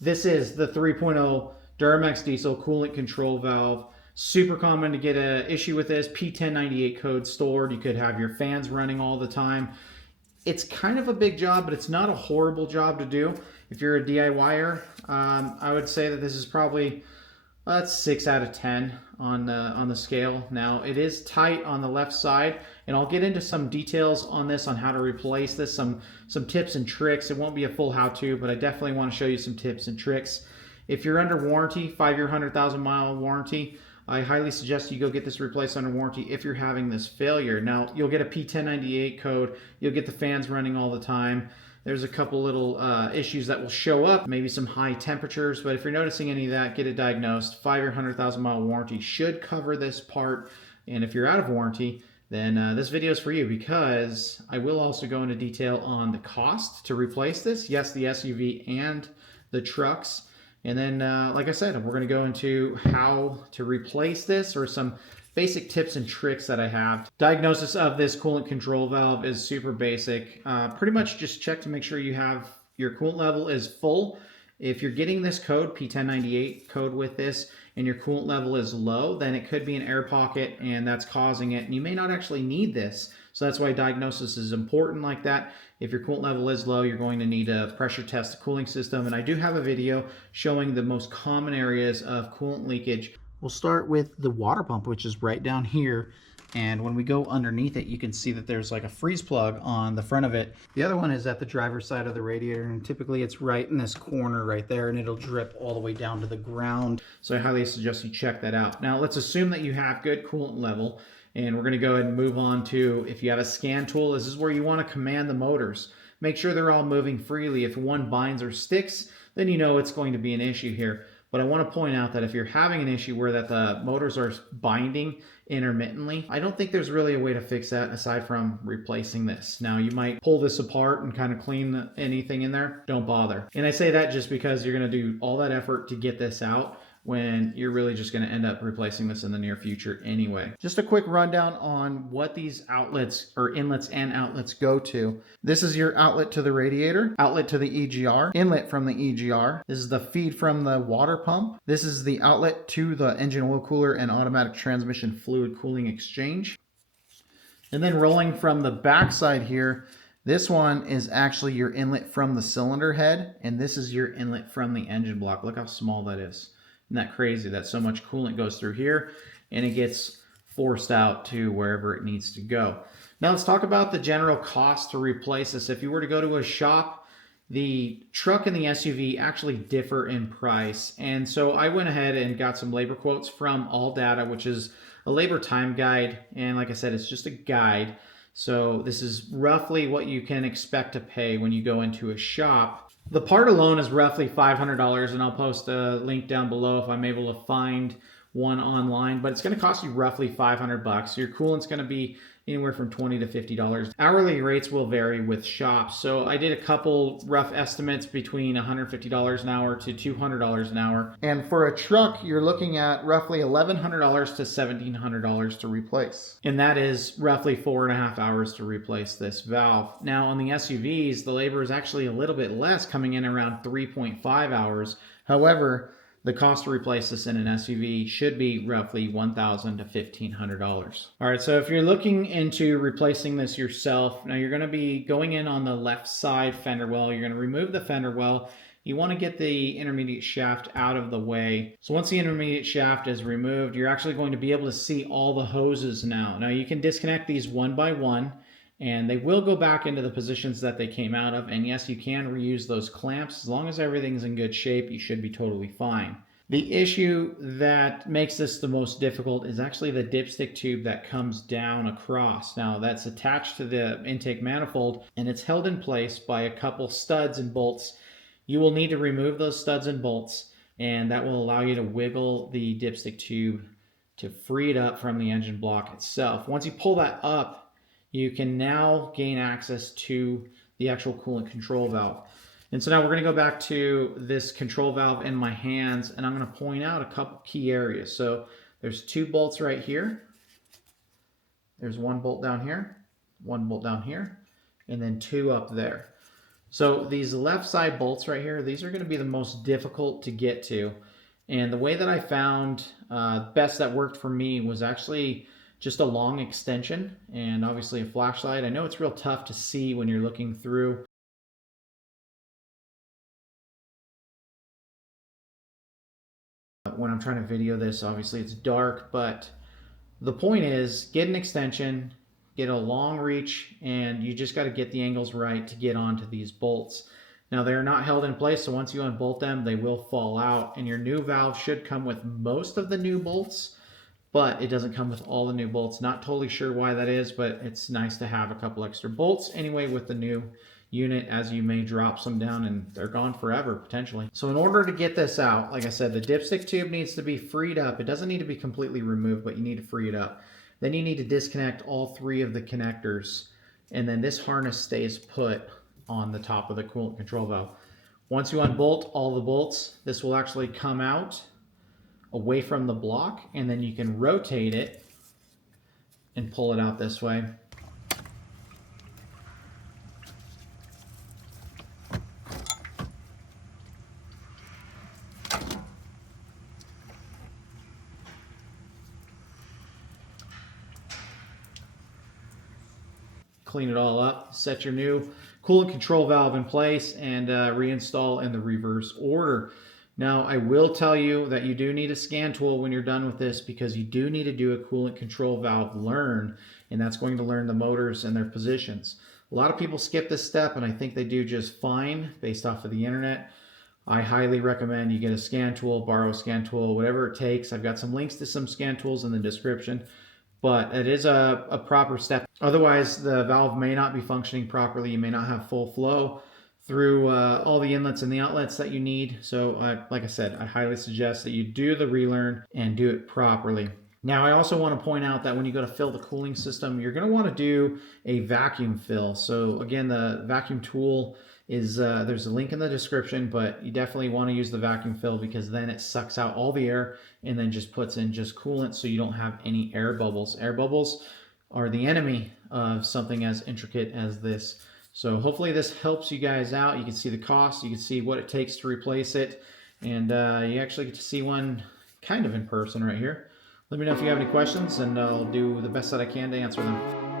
This is the 3.0 Duramax diesel coolant control valve. Super common to get an issue with this. P1098 code stored. You could have your fans running all the time. It's kind of a big job, but it's not a horrible job to do. If you're a DIYer, I would say that this is probably that's 6 out of 10 on the scale. Now it is tight on the left side, and I'll get into some details on this, on how to replace this, some tips and tricks. It won't be a full how-to, but I definitely want to show you some tips and tricks. If you're under warranty, 5-year, 100,000-mile warranty, I highly suggest you go get this replaced under warranty if you're having this failure. Now, you'll get a P1098 code. You'll get the fans running all the time. There's a couple little issues that will show up, maybe some high temperatures, but if you're noticing any of that, get it diagnosed. 5-year, 100,000-mile warranty should cover this part. And if you're out of warranty, then this video is for you, because I will also go into detail on the cost to replace this. Yes, the SUV and the trucks. And then, like I said, we're going to go into how to replace this, or some basic tips and tricks that I have. Diagnosis of this coolant control valve is super basic. Pretty much just check to make sure you have your coolant level is full. If you're getting this code, P1098 code with this, and your coolant level is low, then it could be an air pocket and that's causing it. And you may not actually need this. So that's why diagnosis is important like that. If your coolant level is low, you're going to need to pressure test the cooling system. And I do have a video showing the most common areas of coolant leakage. We'll start with the water pump, which is right down here. And when we go underneath it, you can see that there's like a freeze plug on the front of it. The other one is at the driver's side of the radiator, and typically it's right in this corner right there, and it'll drip all the way down to the ground. So I highly suggest you check that out. Now let's assume that you have good coolant level, and we're gonna go ahead and move on to, if you have a scan tool, this is where you wanna command the motors. Make sure they're all moving freely. If one binds or sticks, then you know it's going to be an issue here. But I want to point out that if you're having an issue where that the motors are binding intermittently, I don't think there's really a way to fix that aside from replacing this. Now, you might pull this apart and kind of clean anything in there. Don't bother. And I say that just because you're going to do all that effort to get this out, when you're really just going to end up replacing this in the near future anyway. Just a quick rundown on what these outlets, or inlets and outlets, go to. This is your outlet to the radiator, outlet to the EGR, inlet from the EGR. This is the feed from the water pump. This is the outlet to the engine oil cooler and automatic transmission fluid cooling exchange. And then rolling from the back side here, this one is actually your inlet from the cylinder head, and this is your inlet from the engine block. Look how small that is. Isn't that crazy that so much coolant goes through here and it gets forced out to wherever it needs to go? Now let's talk about the general cost to replace this. If you were to go to a shop, the truck and the SUV actually differ in price. And so I went ahead and got some labor quotes from AllData, which is a labor time guide. And like I said, it's just a guide. So this is roughly what you can expect to pay when you go into a shop. The part alone is roughly $500, and I'll post a link down below if I'm able to find one online, but it's going to cost you roughly 500 bucks. Your coolant's going to be anywhere from $20 to $50. Hourly rates will vary with shops. So I did a couple rough estimates between $150 an hour to $200 an hour. And for a truck, you're looking at roughly $1,100 to $1,700 to replace. And that is roughly 4.5 hours to replace this valve. Now on the SUVs, the labor is actually a little bit less, coming in around 3.5 hours. However, the cost to replace this in an SUV should be roughly $1,000 to $1,500. All right, so if you're looking into replacing this yourself, now you're going to be going in on the left side fender well. You're going to remove the fender well. You want to get the intermediate shaft out of the way. So once the intermediate shaft is removed, you're actually going to be able to see all the hoses now. Now you can disconnect these one by one, and they will go back into the positions that they came out of. And yes, you can reuse those clamps. As long as everything's in good shape, you should be totally fine. The issue that makes this the most difficult is actually the dipstick tube that comes down across. Now that's attached to the intake manifold, and it's held in place by a couple studs and bolts. You will need to remove those studs and bolts, and that will allow you to wiggle the dipstick tube to free it up from the engine block itself. Once you pull that up, you can now gain access to the actual coolant control valve. And so now we're going to go back to this control valve in my hands, and I'm going to point out a couple key areas. So there's 2 bolts right here. There's 1 bolt down here, 1 bolt down here, and then 2 up there. So these left side bolts right here, these are going to be the most difficult to get to. And the way that I found best that worked for me was actually just a long extension and obviously a flashlight. I know it's real tough to see when you're looking through. When I'm trying to video this, obviously it's dark, but the point is get an extension, get a long reach, and you just got to get the angles right to get onto these bolts. Now they're not held in place, so once you unbolt them, they will fall out, and your new valve should come with most of the new bolts, but it doesn't come with all the new bolts. Not totally sure why that is, but it's nice to have a couple extra bolts anyway with the new unit, as you may drop some down and they're gone forever potentially. So in order to get this out, like I said, the dipstick tube needs to be freed up. It doesn't need to be completely removed, but you need to free it up. Then you need to disconnect all 3 of the connectors, and then this harness stays put on the top of the coolant control valve. Once you unbolt all the bolts, this will actually come out away from the block, and then you can rotate it and pull it out this way. Clean it all up, set your new coolant control valve in place, and reinstall in the reverse order. Now, I will tell you that you do need a scan tool when you're done with this, because you do need to do a coolant control valve learn, and that's going to learn the motors and their positions. A lot of people skip this step, and I think they do just fine based off of the internet. I highly recommend you get a scan tool, borrow a scan tool, whatever it takes. I've got some links to some scan tools in the description, but it is a proper step. Otherwise, the valve may not be functioning properly. You may not have full flow through all the inlets and the outlets that you need. So like I said, I highly suggest that you do the relearn and do it properly. Now, I also want to point out that when you go to fill the cooling system, you're going to want to do a vacuum fill. So again, the vacuum tool is, there's a link in the description, but you definitely want to use the vacuum fill, because then it sucks out all the air and then just puts in just coolant, so you don't have any air bubbles. Air bubbles are the enemy of something as intricate as this. So hopefully this helps you guys out. You can see the cost, you can see what it takes to replace it, and you actually get to see one kind of in person right here. Let me know if you have any questions, and I'll do the best that I can to answer them.